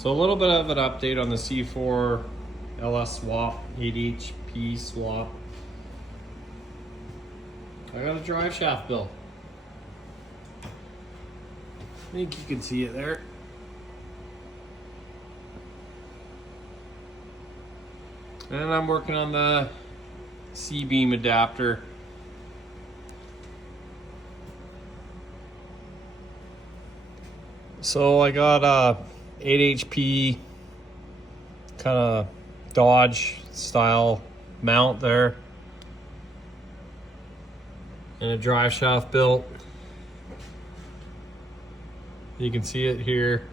So a little bit of an update on the C4 Ls Swap 8HP swap. I got a drive shaft built. I think you can see it there. And I'm working on the C-beam adapter. So I got a 8 HP kind of Dodge style mount there and a drive shaft built. You can see it here.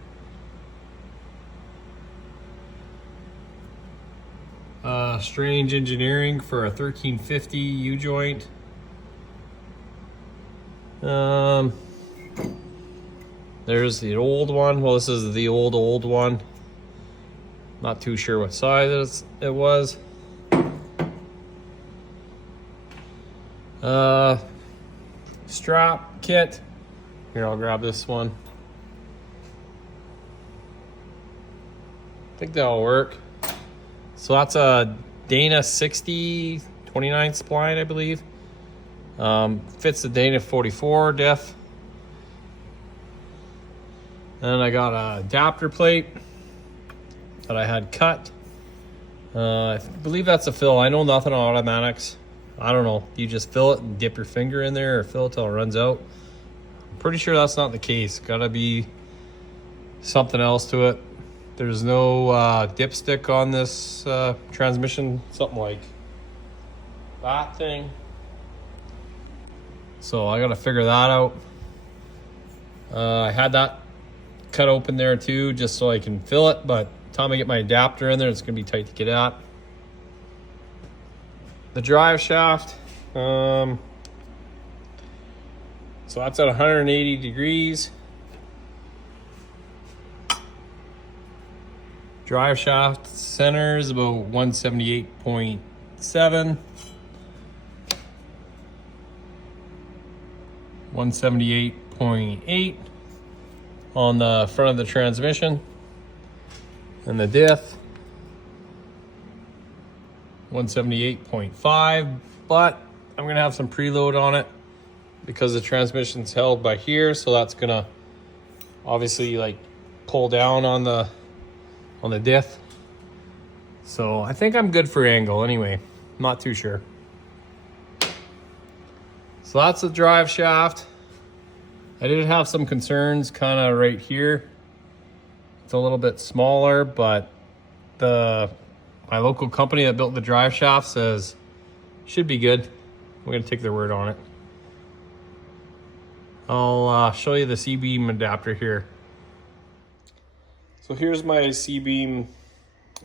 Strange engineering for a 1350 U-joint. There's the old one. Well, this is the old one. Not too sure what size it was. Strap kit. Here, I'll grab this one. I think that'll work. So that's a Dana 60 29 spline, I believe. Fits the Dana 44 diff. And I got a adapter plate that I had cut. I believe that's a fill. I know nothing on automatics. I don't know. You just fill it and dip your finger in there or fill it till it runs out. I'm pretty sure that's not the case. Gotta be something else to it. There's no dipstick on this transmission. Something like that thing. So I gotta figure that out. I had that cut open there too, just so I can fill it, but time I get my adapter in there, it's gonna be tight to get at. The drive shaft, so that's at 180 degrees. Drive shaft center is about 178.7. 178.8 on the front of the transmission, and the diff 178.5, but I'm gonna have some preload on it because the transmission's held by here, so that's gonna obviously like pull down on the diff. So I think I'm good for angle anyway. I'm not too sure. So that's the drive shaft. I did have some concerns kind of right here. It's a little bit smaller, but my local company that built the drive shaft says should be good. We're gonna take their word on it. I'll show you the C-beam adapter here. So here's my C-beam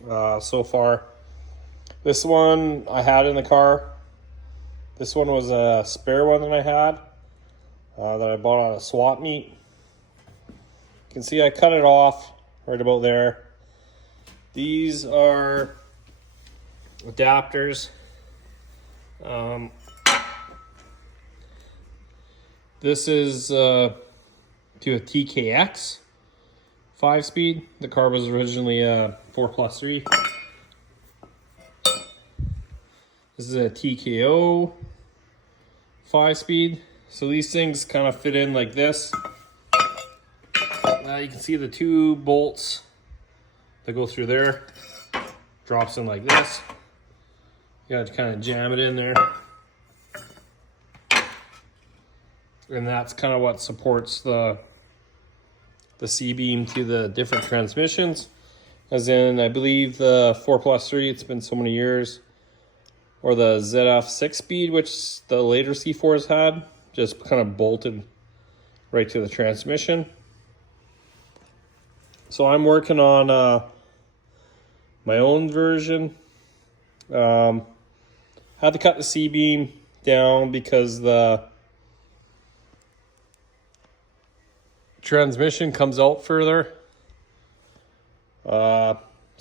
so far. This one I had in the car. This one was a spare one that I had that I bought on a swap meet. You can see I cut it off right about there. These are adapters. This is to a TKX 5-speed. The car was originally a 4+3. This is a TKO 5-speed. So these things kind of fit in like this. You can see the 2 bolts that go through there. Drops in like this. You gotta kind of jam it in there. And that's kind of what supports the C-beam to the different transmissions. As in, I believe the 4+3, it's been so many years, or the ZF 6-speed, which the later C4s had, just kind of bolted right to the transmission. So I'm working on my own version. Had to cut the C-beam down because the transmission comes out further. So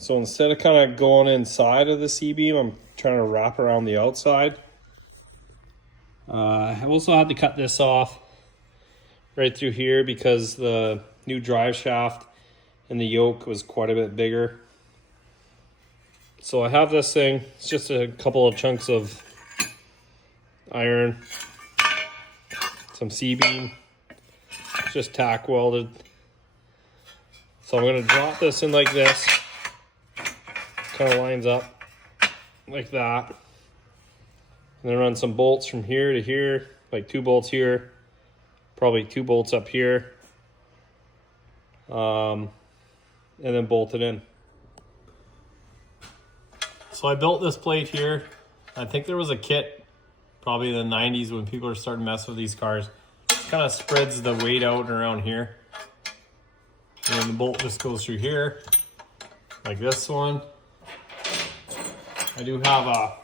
instead of kind of going inside of the C-beam, I'm trying to wrap around the outside. I also had to cut this off right through here because the new drive shaft and the yoke was quite a bit bigger. So I have this thing. It's just a couple of chunks of iron, some C-beam, just tack welded. So I'm gonna drop this in like this, kind of lines up like that, and then run some bolts from here to here, like 2 bolts here, probably 2 bolts up here, and then bolt it in. So I built this plate here. I think there was a kit probably in the 90s when people are starting to mess with these cars. It kind of spreads the weight out around here. And then the bolt just goes through here, like this one. I do have a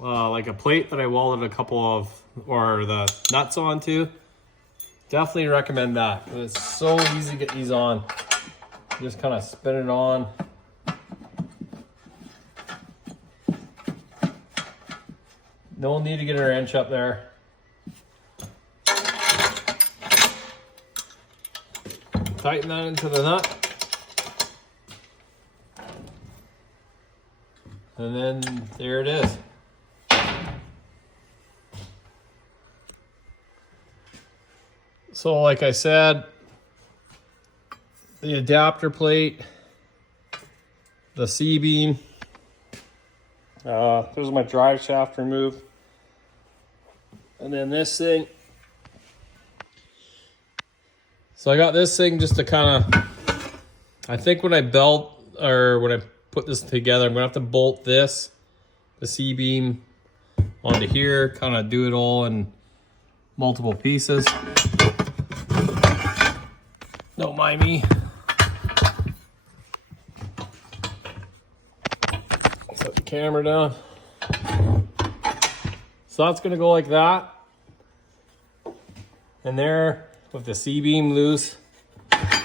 like a plate that I welded a couple of, or the nuts onto. Definitely recommend that. It's so easy to get these on. Just kind of spin it on. No need to get a wrench up there. Tighten that into the nut. And then there it is. So like I said, the adapter plate, the C-beam, there's my drive shaft removed. And then this thing. So I got this thing just to kind of, I think when I when I put this together, I'm gonna have to bolt this, the C-beam onto here, kind of do it all in multiple pieces. Don't mind me. Set the camera down. So that's gonna go like that. And there, with the C-beam loose, kind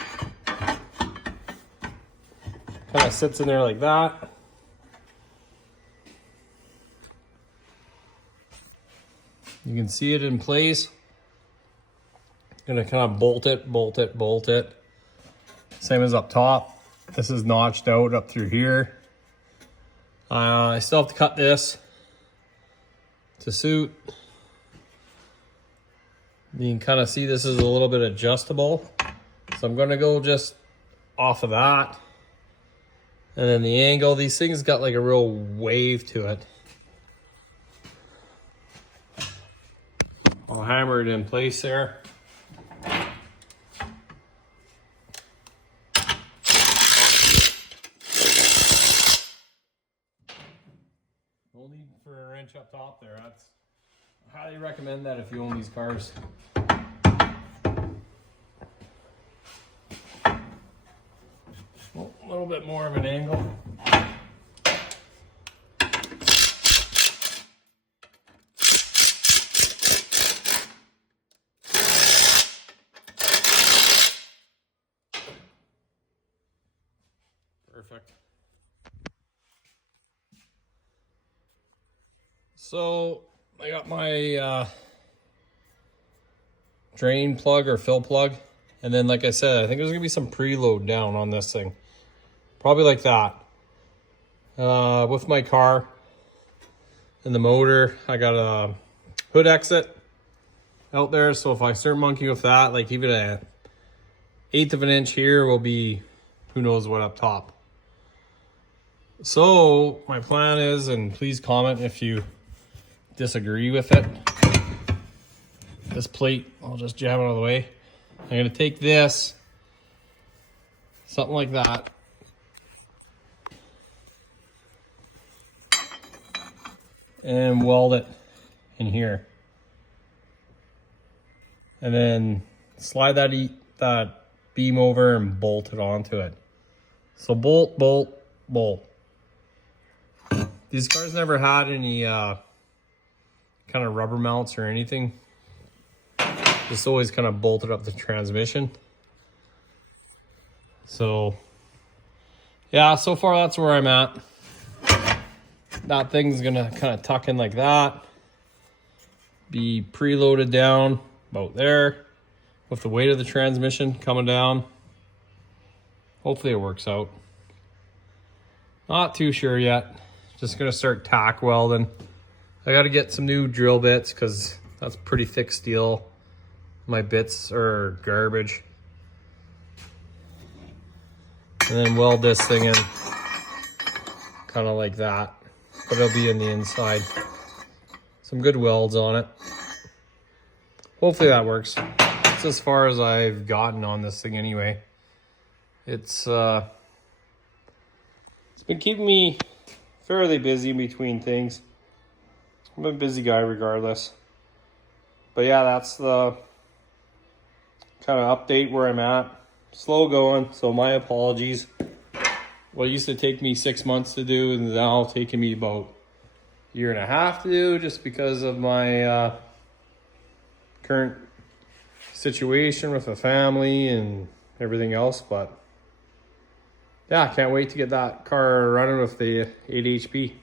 of sits in there like that. You can see it in place. Gonna kind of bolt it, bolt it, bolt it. Same as up top. This is notched out up through here. I still have to cut this to suit. You can kind of see this is a little bit adjustable. So I'm gonna go just off of that. And then the angle, these things got like a real wave to it. I'll hammer it in place there. No need for a wrench up top there. I highly recommend that if you own these cars. Well, a little bit more of an angle. Perfect. So I got my drain plug or fill plug, and then like I said, I think there's gonna be some preload down on this thing, probably like that. With my car and the motor, I got a hood exit out there, so if I start monkeying with that, like even a 1/8 of an inch here will be who knows what up top. So my plan is, and please comment if you disagree with it, this plate, I'll just jam it out of the way. I'm gonna take this, something like that, and weld it in here, and then slide that beam over and bolt it onto it. So bolt, bolt, bolt. These cars never had any kind of rubber mounts or anything. Just always kind of bolted up the transmission. So yeah, so far that's where I'm at. That thing's gonna kind of tuck in like that, be preloaded down about there with the weight of the transmission coming down. Hopefully it works out. Not too sure yet. Just gonna start tack welding. I gotta get some new drill bits because that's pretty thick steel. My bits are garbage. And then weld this thing in kind of like that, but it'll be in the inside. Some good welds on it. Hopefully that works. It's as far as I've gotten on this thing anyway. It's been keeping me fairly busy between things. I'm a busy guy regardless. But yeah, that's the kind of update where I'm at. Slow going, so my apologies. What used to take me 6 months to do is now taking me about a year and a half to do, just because of my current situation with the family and everything else. But yeah, I can't wait to get that car running with the 8 HP.